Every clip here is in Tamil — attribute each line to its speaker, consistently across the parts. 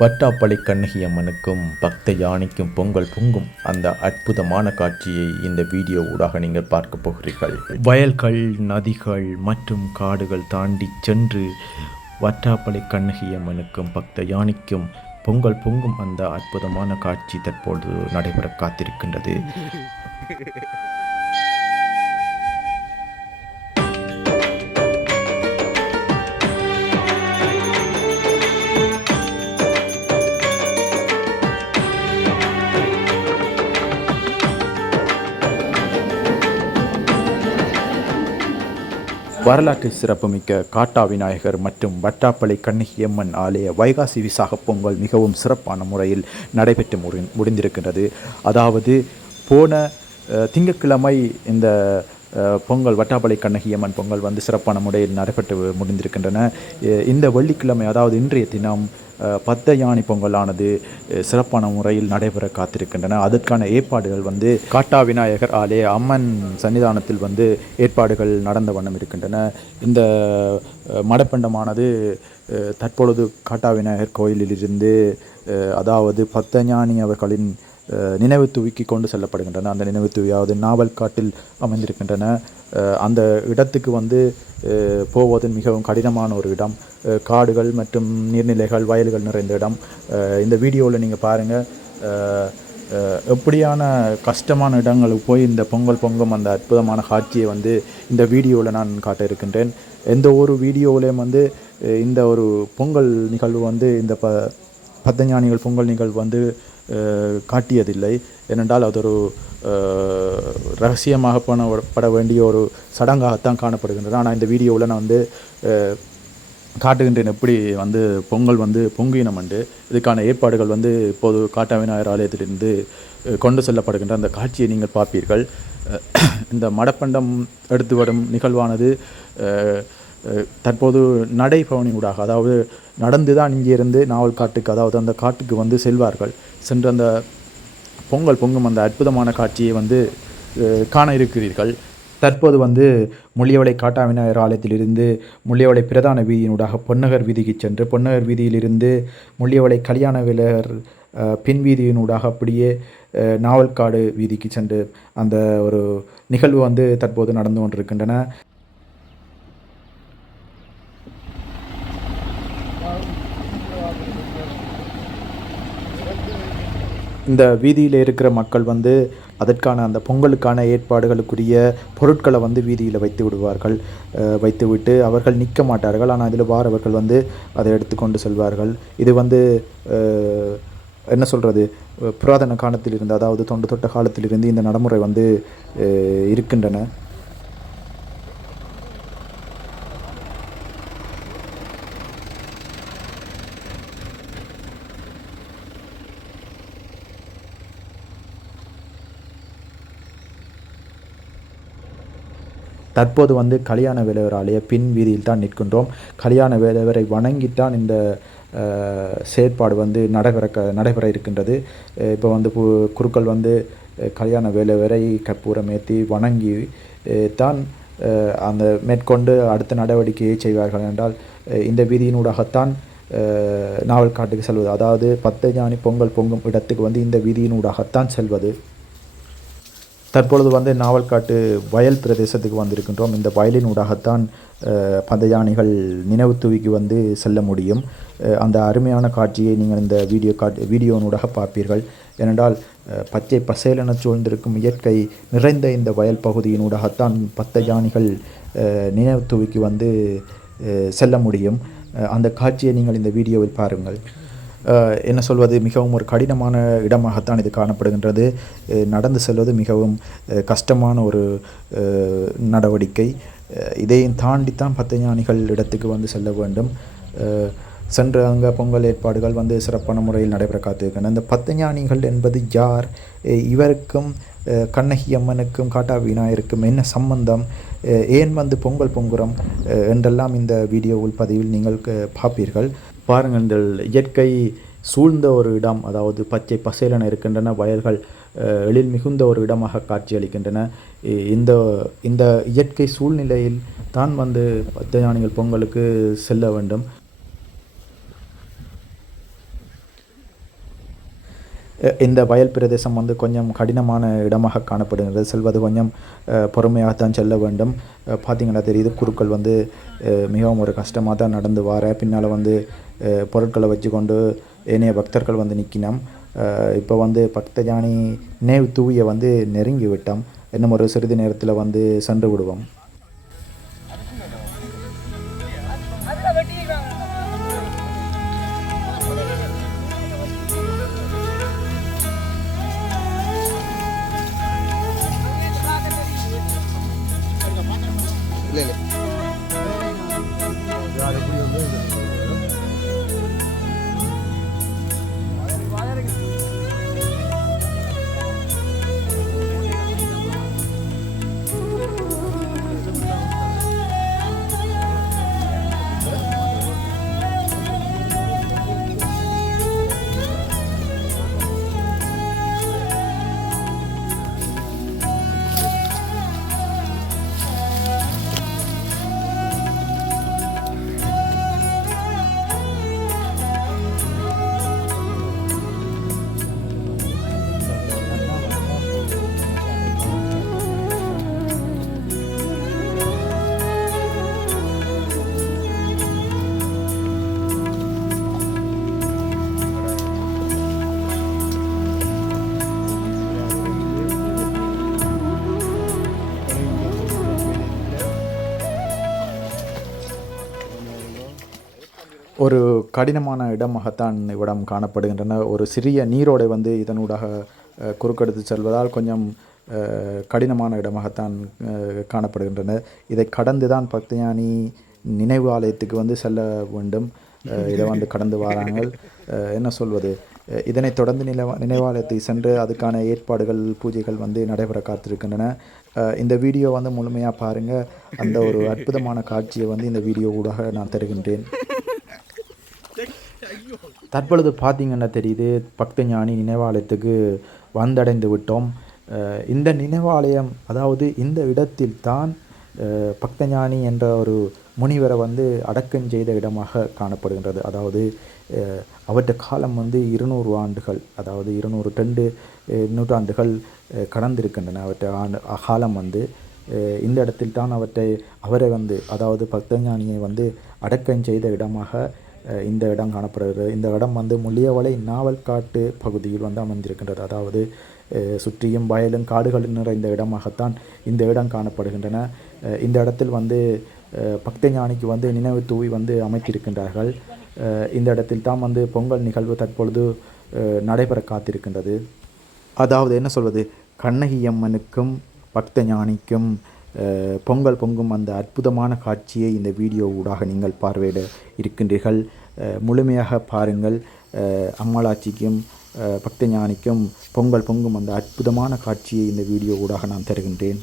Speaker 1: வட்டாப்பளை கண்ணகி அம்மனுக்கும் பக்த யானைக்கும் பொங்கல் பொங்கும் அந்த அற்புதமான காட்சியை இந்த வீடியோ ஊடாக நீங்கள் பார்க்க போகிறீர்கள். வயல்கள் நதிகள் மற்றும் காடுகள் தாண்டி சென்று வட்டாப்பளை கண்ணகி அம்மனுக்கும் பக்த யானைக்கும் பொங்கல் பொங்கும் அந்த அற்புதமான காட்சி தற்பொழுது நடைபெற காத்திருக்கின்றது. வரலாற்று சிறப்புமிக்க காட்டா விநாயகர் மற்றும் வட்டாப்பளை கண்ணகியம்மன் ஆலய வைகாசி விசாக பொங்கல் மிகவும் சிறப்பான முறையில் நடைபெற்று முடி முடிந்திருக்கின்றது. அதாவது போன அஹ், திங்கட்கிழமை இந்த பொங்கல் வட்டாப்பளை கண்ணகியம்மன் பொங்கல் வந்து சிறப்பான முறையில் நடைபெற்று முடிந்திருக்கின்றன. இந்த வெள்ளிக்கிழமை அதாவது இன்றைய தினம் பத்த யானை பொங்கலானது சிறப்பான முறையில் நடைபெற காத்திருக்கின்றன. அதற்கான ஏற்பாடுகள் வந்து காட்டா விநாயகர் ஆலய அம்மன் சன்னிதானத்தில் வந்து ஏற்பாடுகள் நடந்த வண்ணம் இருக்கின்றன. இந்த மடப்பண்டமானது தற்பொழுது காட்டா விநாயகர் கோயிலிலிருந்து அதாவது பத்தஞானி அவர்களின் நினைவு தூவிக்கு கொண்டு செல்லப்படுகின்றன. அந்த நினைவு தூவியாவது நாவல் காட்டில் அமைந்திருக்கின்றன. அந்த இடத்துக்கு வந்து போவது மிகவும் கடினமான ஒரு இடம். காடுகள் மற்றும் நீர்நிலைகள் வயல்கள் நிறைந்த இடம். இந்த வீடியோவில் நீங்கள் பாருங்கள் எப்படியான கஷ்டமான இடங்களுக்கு போய் இந்த பொங்கல் பொங்கும் அந்த அற்புதமான காட்சியை வந்து இந்த வீடியோவில் நான் காட்ட இருக்கின்றேன். எந்த ஒரு வீடியோவிலையும் வந்து இந்த ஒரு பொங்கல் நிகழ்வு வந்து இந்த ப பத்தஞானிகள் பொங்கல் நிகழ்வு வந்து காட்டியதில்லை. ஏனென்றால் அது ஒரு ரகசியமாக பட வேண்டிய ஒரு சடங்காகத்தான் காணப்படுகின்றது. ஆனால் இந்த வீடியோவில் நான் வந்து காட்டுகின்றேன் எப்படி வந்து பொங்கல் வந்து பொங்கினம் அண்டு இதுக்கான ஏற்பாடுகள் வந்து இப்போது காட்டா விநாயகர் ஆலயத்திலிருந்து கொண்டு செல்லப்படுகின்ற அந்த காட்சியை நீங்கள் பார்ப்பீர்கள். இந்த மடப்பண்டம் எடுத்து வரும் நிகழ்வானது தற்போது நடைபவனி ஊடாக அதாவது நடந்து தான் இங்கிருந்து நாவல் காட்டுக்கு அதாவது அந்த காட்டுக்கு வந்து செல்வார்கள். சென்று அந்த பொங்கல் பொங்கும் அந்த அற்புதமான காட்சியை வந்து காண இருக்கிறீர்கள். தற்போது வந்து முள்ளியவளை காட்டா விநாயகர் ஆலயத்திலிருந்து முள்ளியவளை பிரதான வீதியினூடாக பொன்னகர் வீதிக்கு சென்று பொன்னகர் வீதியிலிருந்து முள்ளியவளை கல்யாண விலகர் பின் வீதியினூடாக அப்படியே நாவல்காடு வீதிக்கு சென்று அந்த ஒரு நிகழ்வு வந்து தற்போது நடந்து கொண்டிருக்கின்றன. இந்த வீதியில் இருக்கிற மக்கள் வந்து அதற்கான அந்த பொங்கலுக்கான ஏற்பாடுகளுக்குரிய பொருட்களை வந்து வீதியில் வைத்து விடுவார்கள். வைத்துவிட்டு அவர்கள் நிற்க மாட்டார்கள். ஆனால் அதில் வாரவர்கள் வந்து அதை எடுத்துக்கொண்டு செல்வார்கள். இது வந்து என்ன சொல்கிறது புராதன காலத்திலிருந்து அதாவது தொண்டு தொட்ட காலத்திலிருந்து இந்த நடைமுறை வந்து இருக்கின்றன. தற்போது வந்து கல்யாண வேலைவராலேயே பின் வீதியில் தான் நிற்கின்றோம். கல்யாண வேலைவரை வணங்கித்தான் இந்த செயற்பாடு வந்து நடைபெற க நடைபெற இருக்கின்றது. இப்போ வந்து குருக்கள் வந்து கல்யாண வேலைவரை கற்பூரம் ஏற்றி வணங்கி தான் அந்த மேற்கொண்டு அடுத்த நடவடிக்கையை செய்வார்கள் என்றால் இந்த வீதியினூடாகத்தான் நாவல் நாவல்காட்டுக்கு செல்வது. அதாவது பத்து ஜானி பொங்கல் பொங்கும் இடத்துக்கு வந்து இந்த வீதியினூடாகத்தான் செல்வது. தற்பொழுது வந்து நாவல்காட்டு வயல் பிரதேசத்துக்கு வந்திருக்கின்றோம். இந்த வயலின் ஊடாகத்தான் பந்தயானிகள் நினைவு தூவிக்கு வந்து செல்ல முடியும். அந்த அருமையான காட்சியை நீங்கள் இந்த வீடியோ காட் வீடியோனூடாக பார்ப்பீர்கள். ஏனென்றால் பச்சை பசேலென சூழ்ந்திருக்கும் இயற்கை நிறைந்த இந்த வயல் பகுதியினூடாகத்தான் பத்த யானைகள் நினைவு தூவிக்கு வந்து செல்ல முடியும். அந்த காட்சியை நீங்கள் இந்த வீடியோவில் பாருங்கள். என்ன சொல்வது மிகவும் ஒரு கடினமான இடமாகத்தான் இது காணப்படுகின்றது. நடந்து செல்வது மிகவும் கஷ்டமான ஒரு நடவடிக்கை. இதையும் தாண்டித்தான் பத்து ஞானிகள் இடத்துக்கு வந்து செல்ல வேண்டும். சென்று அங்கே பொங்கல் ஏற்பாடுகள் வந்து சிறப்பான முறையில் நடைபெற காத்திருக்கின்றன. இந்த பத்து ஞானிகள் என்பது யார்? இவருக்கும் கண்ணகி அம்மனுக்கும் காட்டா விநாயகருக்கும் என்ன சம்பந்தம்? ஏன் வந்து பொங்கல் பொங்குறோம்? என்றெல்லாம் இந்த வீடியோ பதிவில் நீங்கள் பார்ப்பீர்கள். பாருங்கள் இந்த இயற்கை சூழ்ந்த ஒரு இடம் அதாவது பச்சை பசேலென இருக்கின்றன வயல்கள் அஹ், எழில் மிகுந்த ஒரு இடமாக காட்சியளிக்கின்றன. இந்த இந்த இயற்கை சூழ்நிலையில் தான் வந்து பத்தஞானிகள் பொங்கலுக்கு செல்ல வேண்டும். அஹ் இந்த வயல் பிரதேசம் வந்து கொஞ்சம் கடினமான இடமாக காணப்படுகிறது செல்வது கொஞ்சம் அஹ், பொறுமையாகத்தான் செல்ல வேண்டும். அஹ், பார்த்தீங்கன்னா தெரியுது குருக்கள் வந்து அஹ், மிகவும் ஒரு கஷ்டமாக தான் நடந்து வார. பின்னால் வந்து பொருட்களை வச்சு கொண்டு ஏனைய பக்தர்கள் வந்து நிற்கினோம் இப்போ வந்து பக்தஜானி நினைவு தூவியை வந்து நெருங்கி விட்டோம். இன்னும் ஒரு சிறிது நேரத்தில் வந்து சென்று விடுவோம். ஒரு கடினமான இடமாகத்தான் இவ்விடம் காணப்படுகின்றன. ஒரு சிறிய நீரோடை வந்து இதனூடாக குறுக்கெடுத்து செல்வதால் கொஞ்சம் கடினமான இடமாகத்தான் காணப்படுகின்றன. இதை கடந்து தான் பக்தியானி நினைவு ஆலயத்துக்கு வந்து செல்ல வேண்டும். இதை வந்து கடந்து வராங்க என்ன சொல்வது? இதனை இதனைத் தொடர்ந்து நினைவா நினைவாலயத்தை சென்று அதுக்கான ஏற்பாடுகள் பூஜைகள் வந்து நடைபெற காத்திருக்கின்றன. இந்த வீடியோ வந்து முழுமையாக பாருங்கள் அந்த ஒரு அற்புதமான காட்சியை வந்து இந்த வீடியோ ஊடாக நான் தருகின்றேன். தற்பொழுது பார்த்தீங்கன்னா தெரியுது? பக்த ஞானி நினைவாலயத்துக்கு வந்தடைந்து விட்டோம். இந்த நினைவாலயம் அதாவது இந்த இடத்தில் தான் பக்தஞானி பக்த ஞானி என்ற ஒரு முனிவரை வந்து அடக்கம் செய்த இடமாக காணப்படுகின்றது. அதாவது அவற்ற அவற்றை காலம் வந்து இருநூறு ஆண்டுகள் அதாவது இருநூறு ரெண்டு நூற்றாண்டுகள் கடந்திருக்கின்றன. அவற்றை ஆண்டு காலம் வந்து இந்த இடத்தில் தான் அவற்றை அவரை வந்து அதாவது பக்தஞானியை வந்து அடக்கம் செய்த இடமாக இந்த இடம் காணப்படுகிறது. இந்த இடம் வந்து முள்ளியவளை நாவல் காட்டு பகுதியில் வந்து அமைந்திருக்கின்றது. அதாவது சுற்றியும் வயலும் காடுகளும் நிறைந்த இடமாகத்தான் இந்த இடம் காணப்படுகின்றன. இந்த இடத்தில் வந்து பக்த ஞானிக்கு வந்து நினைவு தூவி வந்து அமைத்திருக்கின்றார்கள். இந்த இடத்தில் தான் வந்து பொங்கல் நிகழ்வு தற்பொழுது நடைபெற காத்திருக்கின்றது. அதாவது என்ன சொல்வது? கண்ணகி அம்மனுக்கும் பக்த ஞானிக்கும் பொங்கல் பொங்கும் அந்த அற்புதமான காட்சியை இந்த வீடியோ ஊடாக நீங்கள் பார்வையிட இருக்கின்றீர்கள். முழுமையாக பாருங்கள். அஹ், பக்த ஞானிக்கும் பொங்கல் பொங்கும் அந்த அற்புதமான காட்சியை இந்த வீடியோ ஊடாக நான் தருகின்றேன்.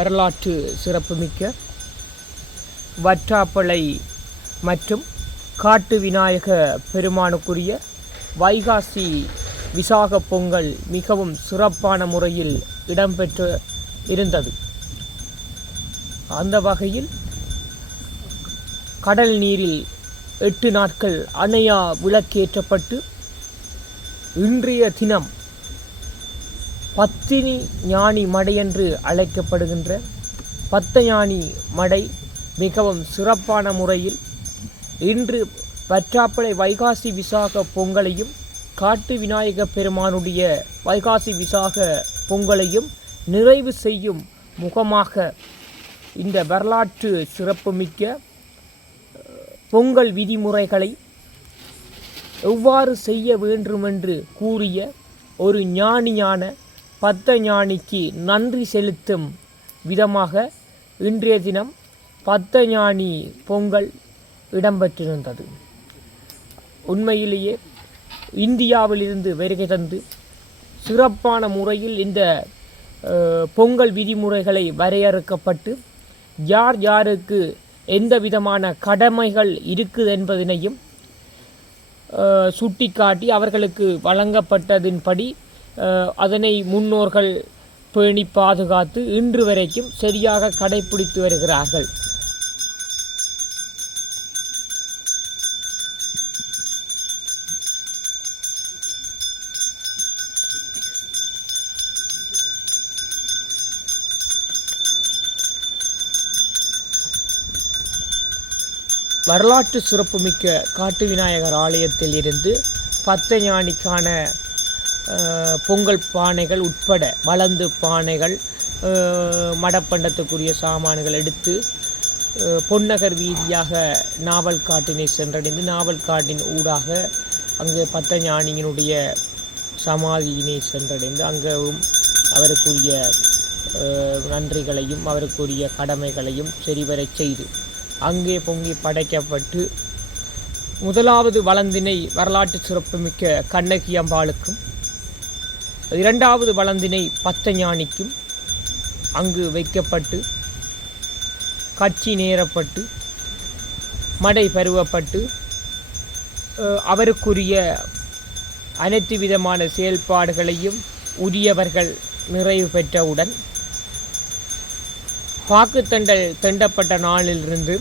Speaker 2: வரலாற்று சிறப்புமிக்க வற்றாப்பளை மற்றும் காட்டு விநாயக பெருமானுக்குரிய வைகாசி விசாக பொங்கல் மிகவும் சிறப்பான முறையில் இடம்பெற்று இருந்தது. அந்த வகையில் கடல் நீரில் எட்டு நாட்கள் அணையா விளக்கேற்றப்பட்டு இன்றைய தினம் பத்தினி ஞானி மடை என்று அழைக்கப்படுகின்ற பத்த ஞானி மடை மிகவும் சிறப்பான முறையில் இன்று பற்றாப்பளை வைகாசி விசாக பொங்கலையும் காட்டு விநாயக பெருமானுடைய வைகாசி விசாக பொங்கலையும் நிறைவு செய்யும் முகமாக இந்த வரலாற்று சிறப்புமிக்க பொங்கல் விதிமுறைகளை எவ்வாறு செய்ய வேண்டுமென்று கூறிய ஒரு ஞானியான பத்த ஞானிக்கு நன்றி செலுத்தும் விதமாக இன்றைய தினம் பத்த ஞானி பொங்கல் இடம்பெற்றிருந்தது. உண்மையிலேயே இந்தியாவிலிருந்து வருகை தந்து சிறப்பான முறையில் இந்த பொங்கல் விதிமுறைகளை வரையறுக்கப்பட்டு யார் யாருக்கு எந்த விதமான கடமைகள் இருக்குது என்பதனையும் சுட்டிக்காட்டி அவர்களுக்கு வழங்கப்பட்டதின்படி அதனை முன்னோர்கள் பேணி பாதுகாத்து இன்று வரைக்கும் சரியாக கடைபிடித்து வருகிறார்கள். வரலாற்று சிறப்புமிக்க காட்டு விநாயகர் ஆலயத்தில் இருந்து பத்தஞானிக்கான பொங்கல் பானைகள் உட்பட வளர்ந்து பானைகள் மடப்பண்டத்துக்குரிய சாமான்கள் எடுத்து பொன்னகர் வீதியாக நாவல் காட்டினை சென்றடைந்து நாவல் காட்டின் ஊடாக அங்கே பத்தஞானியினுடைய சமாதியினை சென்றடைந்து அங்கும் அவருக்குரிய நன்றிகளையும் அவருக்குரிய கடமைகளையும் சரிவரச் செய்து அங்கே பொங்கி படைக்கப்பட்டு முதலாவது வளந்தினை வரலாற்று சிறப்புமிக்க கண்ணகி அம்பாளுக்கும் இரண்டாவது வளந்தினை பச்சஞானிக்கும் அங்கு வைக்கப்பட்டு கட்சி நேரப்பட்டு மடை பருவப்பட்டு அவருக்குரிய அனைத்து விதமான செயல்பாடுகளையும் உரியவர்கள் நிறைவு பெற்றவுடன் வாக்குத்தண்டல் தண்டப்பட்ட நாளிலிருந்து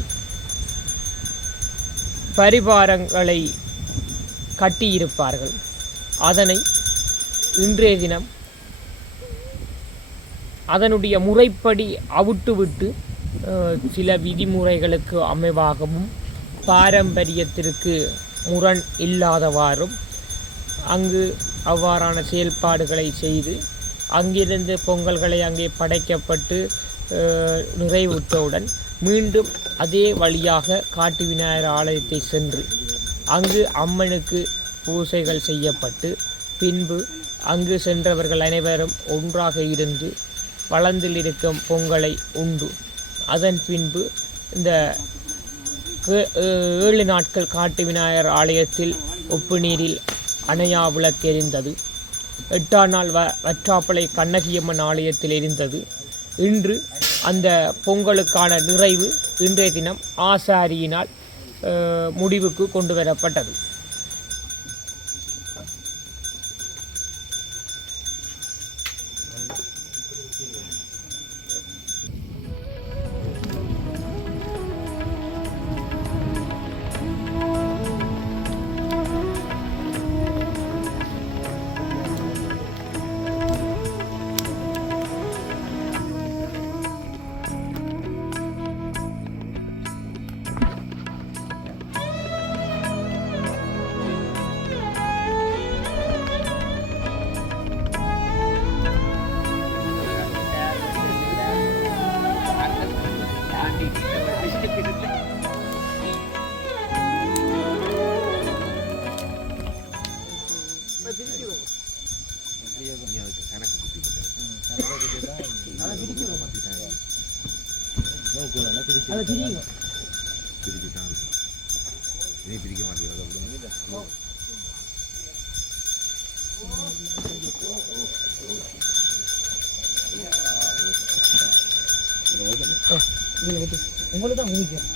Speaker 2: பரிபாரங்களை கட்டியிருப்பார்கள். அதனை இன்றைய தினம் அதனுடைய முறைப்படி அவுட்டுவிட்டு சில விதிமுறைகளுக்கு அமைவாகவும் பாரம்பரியத்திற்கு முரண் இல்லாதவாறும் அங்கு அவ்வாறான செயல்பாடுகளை செய்து அங்கிருந்து பொங்கல்களை அங்கே படைக்கப்பட்டு நிறைவுற்றவுடன் மீண்டும் அதே வழியாக காட்டு விநாயகர் ஆலயத்தை சென்று அங்கு அம்மனுக்கு பூசைகள் செய்யப்பட்டு பின்பு அங்கு சென்றவர்கள் அனைவரும் ஒன்றாக இருந்து வளர்ந்தில் இருக்கும் பொங்கலை உண்டு. அதன் பின்பு இந்த ஏழு நாட்கள் காட்டு விநாயகர் ஆலயத்தில் உப்பு நீரில் அணையா விளக்கு எரிந்தது. எட்டாம் நாள் வ வற்றாப்பளை கண்ணகியம்மன் ஆலயத்தில் எரிந்தது. இன்று அந்த பொங்கலுக்கான நிறைவு இன்றைய தினம் ஆசாரியினால் முடிவுக்கு கொண்டு வரப்பட்டது.
Speaker 3: இனி பிரிக்க மாட்டேங்கிறது
Speaker 2: உங்களுக்கு தான் முடிக்கும்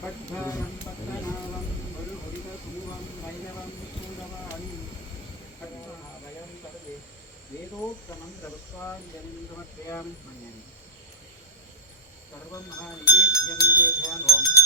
Speaker 4: பத்மரம் பத்மநாபம் ஒரு ஒடித குருவம் வைணவம் சூதவாணி பத்மநாபயம் தரவே வேதோக்தமம் தபஸ்வாஞ்சலிந்தமர்ப்பயாமி மன்யமி सर्वं महानिवेद्यं निवेदयामि ओम्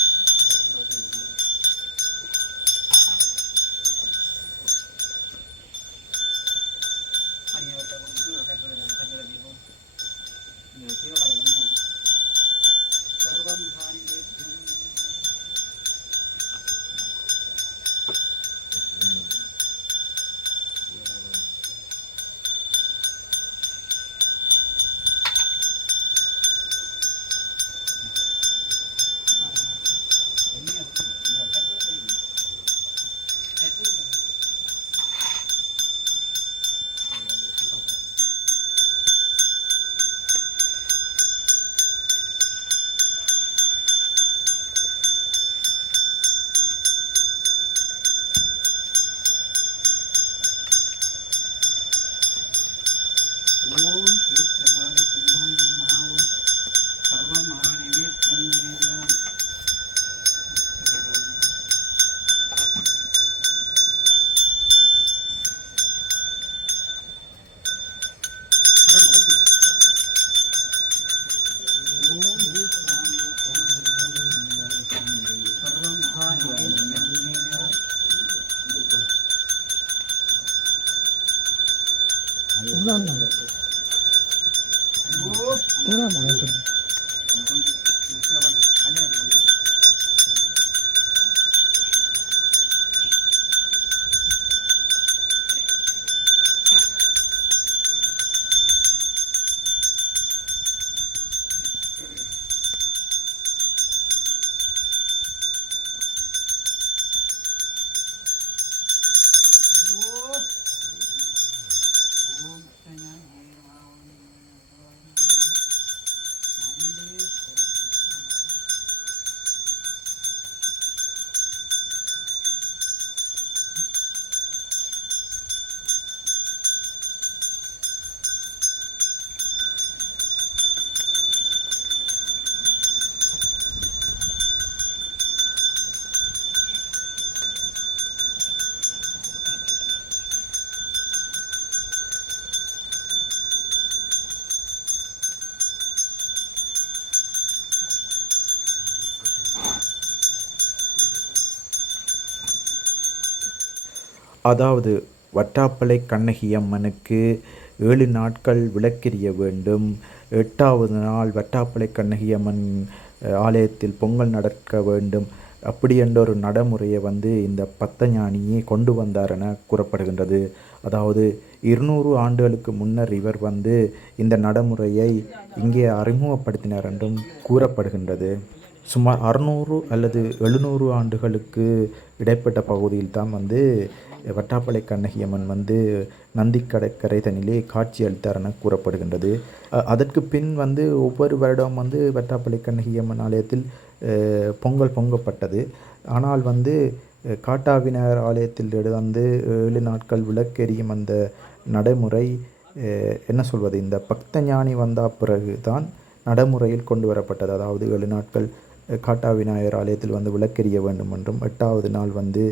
Speaker 1: அதாவது வட்டாப்பளை கண்ணகியம்மனுக்கு ஏழு நாட்கள் விளக்கெரிய வேண்டும். எட்டாவது நாள் வட்டாப்பளை கண்ணகி அம்மன் ஆலயத்தில் பொங்கல் நடக்க வேண்டும். அப்படி என்ற ஒரு நடைமுறையை வந்து இந்த பத்தஞானியே கொண்டு வந்தார் என கூறப்படுகின்றது. அதாவது இருநூறு ஆண்டுகளுக்கு முன்னர் இவர் வந்து இந்த நடைமுறையை இங்கே அறிமுகப்படுத்தினார் என்றும் கூறப்படுகின்றது. சுமார் அறுநூறு அல்லது எழுநூறு ஆண்டுகளுக்கு இடைப்பட்ட பகுதியில் தான் வந்து வட்டாப்பளை கண்ணகியம்மன் வந்து நந்தி கடற்கரை தனிலே காட்சி அளித்தார் என கூறப்படுகின்றது. அதற்கு பின் வந்து ஒவ்வொரு வருடம் வந்து வட்டாப்பளை கண்ணகியம்மன் ஆலயத்தில் பொங்கல் பொங்கப்பட்டது. ஆனால் வந்து காட்டாவினர் ஆலயத்தில் வந்து ஏழு நாட்கள் விளக்கெரியும் அந்த நடைமுறை என்ன சொல்வது? இந்த பக்த ஞானி வந்த பிறகு தான் நடைமுறையில் கொண்டு வரப்பட்டது. அதாவது ஏழு நாட்கள் காட்டா விநாயகர் ஆலயத்தில் வந்து விளக்கெரிய வேண்டும் என்றும் எட்டாவது நாள் வந்து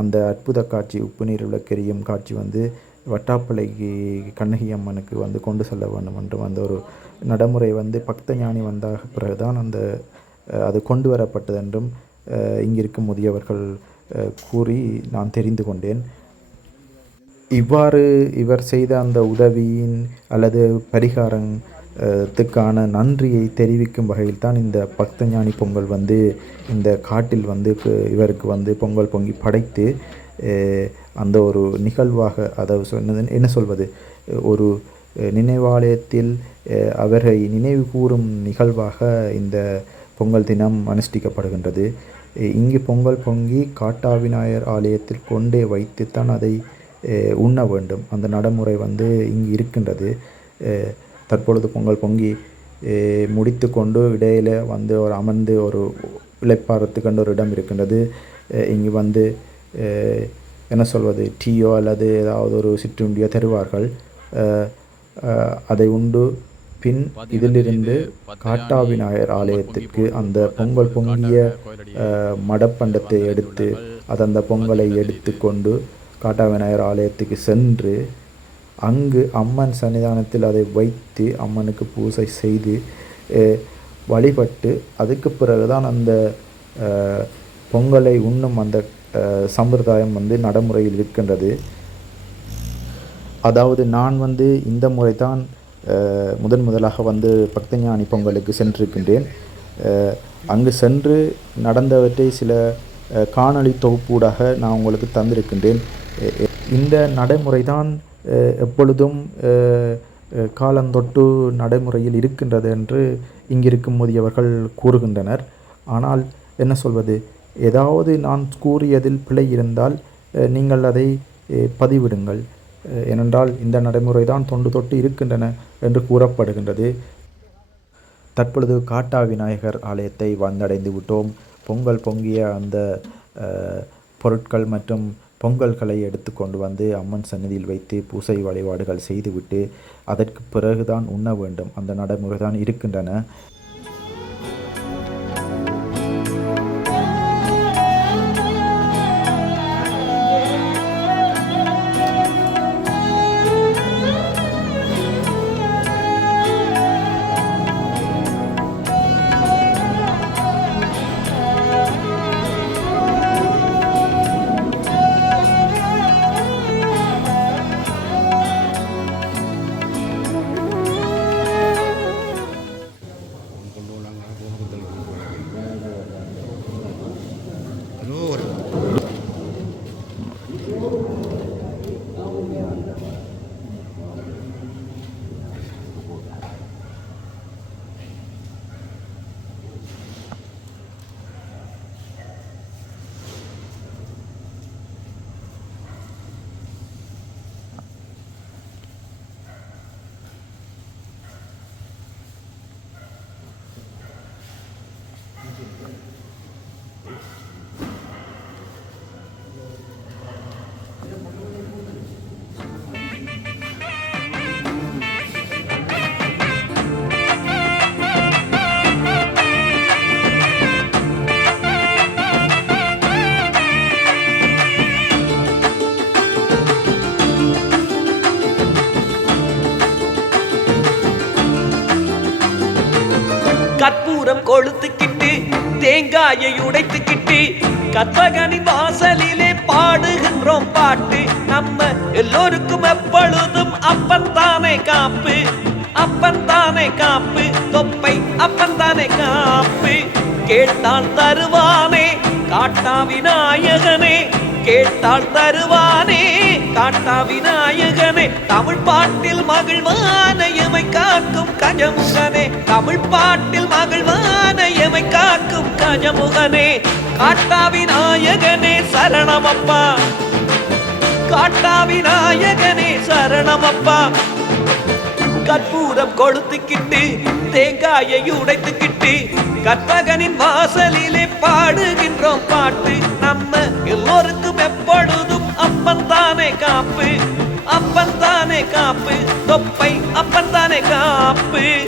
Speaker 1: அந்த அற்புத காட்சி உப்பு நீர் விளக்கெரியும் காட்சி வந்து வட்டாப்பளை கண்ணகி அம்மனுக்கு வந்து கொண்டு செல்ல வேண்டும் என்றும் அந்த ஒரு நடைமுறை வந்து பக்த ஞானி வந்த பிறகுதான் அந்த அது கொண்டு வரப்பட்டது என்றும் இங்கிருக்கும் முதியவர்கள் கூறி நான் தெரிந்து கொண்டேன். இவ்வாறு இவர் செய்த அந்த உதவியின் அல்லது பரிகாரம் த்துக்கான நன்றியை தெரிவிக்கும் வகையில் தான் இந்த பக்த ஞானி பொங்கல் வந்து இந்த காட்டில் வந்து இவருக்கு வந்து பொங்கல் பொங்கி படைத்து அந்த ஒரு நிகழ்வாக அதாவது சொன்னது என்ன சொல்வது ஒரு நினைவாலயத்தில் அவரை நினைவு கூறும் நிகழ்வாக இந்த பொங்கல் தினம் அனுஷ்டிக்கப்படுகின்றது. இங்கு பொங்கல் பொங்கி காட்டாவிநாயகர் ஆலயத்தில் கொண்டே வைத்துத்தான் அதை உண்ண வேண்டும். அந்த நடைமுறை வந்து இங்கு இருக்கின்றது. தற்பொழுது பொங்கல் பொங்கி முடித்து கொண்டு இடையில் வந்து ஒரு அமர்ந்து ஒரு இளைப்பாறத்துக்கு ஒரு இடம் இருக்கின்றது. இங்கு வந்து என்ன சொல்வது டீயோ அல்லது ஏதாவது ஒரு சிற்றுண்டியோ தருவார்கள். அதை உண்டு. பின் இதிலிருந்து காட்டாவிநாயகர் ஆலயத்திற்கு ஆலயத்துக்கு அந்த பொங்கல் பொங்கிய மடப்பண்டத்தை எடுத்து அது அந்த பொங்கலை எடுத்துக்கொண்டு கொண்டு விநாயகர் ஆலயத்துக்கு சென்று அங்கு அம்மன் சன்னிதானத்தில் அதை வைத்து அம்மனுக்கு பூஜை செய்து வழிபட்டு அதுக்கு பிறகுதான் அந்த பொங்கலை உண்ணும் அந்த சம்பிரதாயம் வந்து நடைமுறையில் இருக்கின்றது. அதாவது நான் வந்து இந்த முறை தான் முதன் முதலாக வந்து பக்தஞானி பொங்கலுக்கு சென்றிருக்கின்றேன். அங்கு சென்று நடந்தவற்றை சில காணொளி தொகுப்பூடாக நான் உங்களுக்கு தந்திருக்கின்றேன். இந்த நடைமுறை தான் எப்பொழுதும் அஹ், காலந்தொட்டு நடைமுறையில் இருக்கின்றது என்று இங்கிருக்கும் முதியவர்கள் கூறுகின்றனர். ஆனால் என்ன சொல்வது? ஏதாவது நான் கூறியதில் பிழை இருந்தால் நீங்கள் அதை பதிவிடுங்கள். அஹ், ஏனென்றால் இந்த நடைமுறை தான் தொண்டு தொட்டு இருக்கின்றன என்று கூறப்படுகின்றது. தற்பொழுது காட்டா விநாயகர் ஆலயத்தை வந்தடைந்து விட்டோம் பொங்கல் பொங்கிய அந்த அஹ், பொருட்கள் மற்றும் பொங்கல்களை எடுத்துக்கொண்டு வந்து அம்மன் சன்னதியில் வைத்து பூசை வழிபாடுகள் செய்துவிட்டு அதற்கு பிறகுதான் உண்ண வேண்டும். அந்த நடைமுறை தான் இருக்கின்றன.
Speaker 5: கற்பகனின் வாசலிலே பாடுகின்றோம் பாட்டு. நம்ம எல்லோருக்கும் எப்பொழுதும் அப்பன் தானே காப்பு. அப்பன் தானே காப்பு. தொப்பை அப்பன் தானே காப்பு. கேட்டான் தருவானே காட்டா விநாயகனே கேட்டால் தருவானே. காட்டா விநாயகனே தமிழ் பாட்டில் மகிழ்வான எமை காக்கும் கஜமுகனே. தமிழ் பாட்டில் மகிழ்வான எமை காக்கும் கஜமுகனே. காட்டா விநாயகனே சரணமப்பா. காட்டா விநாயகனே சரணமப்பா. கற்பூரம் கொளுத்துக்கிட்டு தேங்காயை உடைத்துக்கிட்டு கற்பகனின் வாசலிலே பாடுகின்றோம் பாட்டு. நம்ம எல்லோருக்கும் எப்பொழுதும் அப்பன் தானே காப்பு. அப்பன் தானே காப்பு. தொப்பை அப்பன் தானே காப்பு.